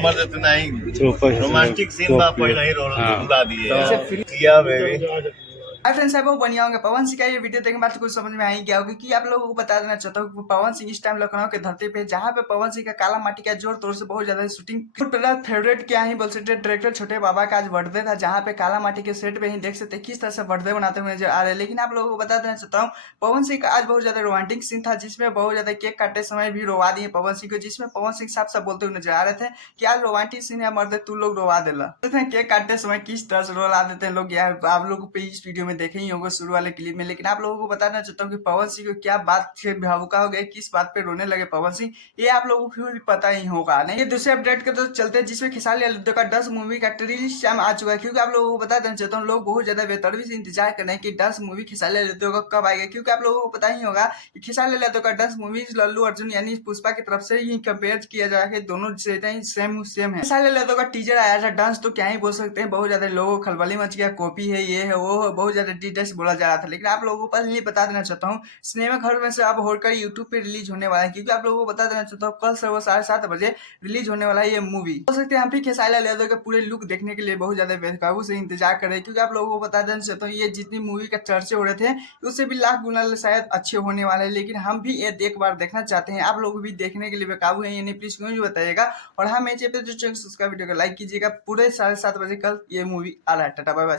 मदद नहीं romantic scene बा पहले ही रुला दिए किया बेबी। हाय फ्रेंड्स, बहुत बढ़िया होंगे। पवन सिंह का ये वीडियो देखने के बाद कुछ समझ में आई क्या होगी कि आप लोगों को बता देना चाहता हूँ पवन सिंह इस टाइम लखनऊ के धरती पे जहाँ पे पवन सिंह का काला माटी का जोर तोड़ से बहुत ज्यादा शूटिंग फेवरेट क्या ही बोल सकते डायरेक्टर छोटे बाबा का आज बर्थडे था, जहाँ पे काला माटी के सेट पे ही देख सकते किस तरह से बर्थडे बनाते हुए नजर आ रहे हैं। लेकिन आप लोगों को बता देना चाहता हूँ पवन सिंह का आज बहुत ज्यादा रोमांटिक सीन था, जिसमें बहुत ज्यादा केक काटते समय भी रोवा दिए पवन सिंह को, जिसमें पवन सिंह साफ साफ बोलते हुए नजर आ रहे थे कि आज रोमांटिक सीन है मर्द तू लोग रोवा देला। केक काटते समय किस तरह से रोला देते हैं लोग यार, आप लोगों को इस वीडियो में देखे ही होंगे शुरू वाले क्लिप में। लेकिन आप लोगों को बताना चाहता हूँ कि पवन सिंह को क्या बात से भावुका हो गए, किस बात पे रोने लगे पवन सिंह, ये आप लोगों को भी पता ही होगा नहीं। ये दूसरे अपडेट के तो चलते हैं जिसमें खेसारी लाल का 10 मूवी का रिलीज टाइम आ चुका है, क्योंकि आप लोगों को बता देना चाहता हूँ लोग बहुत ज्यादा बेतरबी से इंतजार कर रहे हैं कि 10 मूवी खेसारी लाल का कब आएगा, क्योंकि आप लोगों को पता ही होगा कि खेसारी लाल का 10 मूवी लल्लू अर्जुन यानी पुष्पा की तरफ से ही कंपेयर किया जा रहा है, दोनों सेम है। खेसारी लाल का टीजर आया था डांस, तो क्या ही बोल सकते हैं, बहुत ज्यादा लोगों को खलबली मच गया, कॉपी है ये है वो है, बहुत ज्यादा डिटेल्स बोला जा रहा था। लेकिन आप लोगों को पहले बता देना चाहता हूँ सिनेमा घर में से अब होकर यूट्यूब पे रिलीज होने वाला है, क्योंकि आप लोगों को बता देना चाहता हूँ कल सुबह 7:30 बजे रिलीज होने वाला है ये मूवी। हो सकते हैं हम भी खेसारी लाल यादव के पूरे लुक देखने के लिए बहुत ज्यादा बेकाबू से इंतजार कर रहे हैं, क्योंकि आप लोगों को बता देना चाहता हूँ ये जितनी मूवी का चर्चे हो रहे थे उससे भी लाख गुना शायद अच्छे होने वाले हैं। लेकिन हम भी ये एक बार देखना चाहते हैं, आप लोग भी देखने के लिए बेकाबू है ये नहीं, प्लीज क्यों बताइएगा। और हाँ, मेरे चैनल पे जो चैनल सब्सक्राइब वीडियो को लाइक कीजिएगा। पूरे 7:30 बजे कल ये मूवी आ रहा है। Tata bye bye.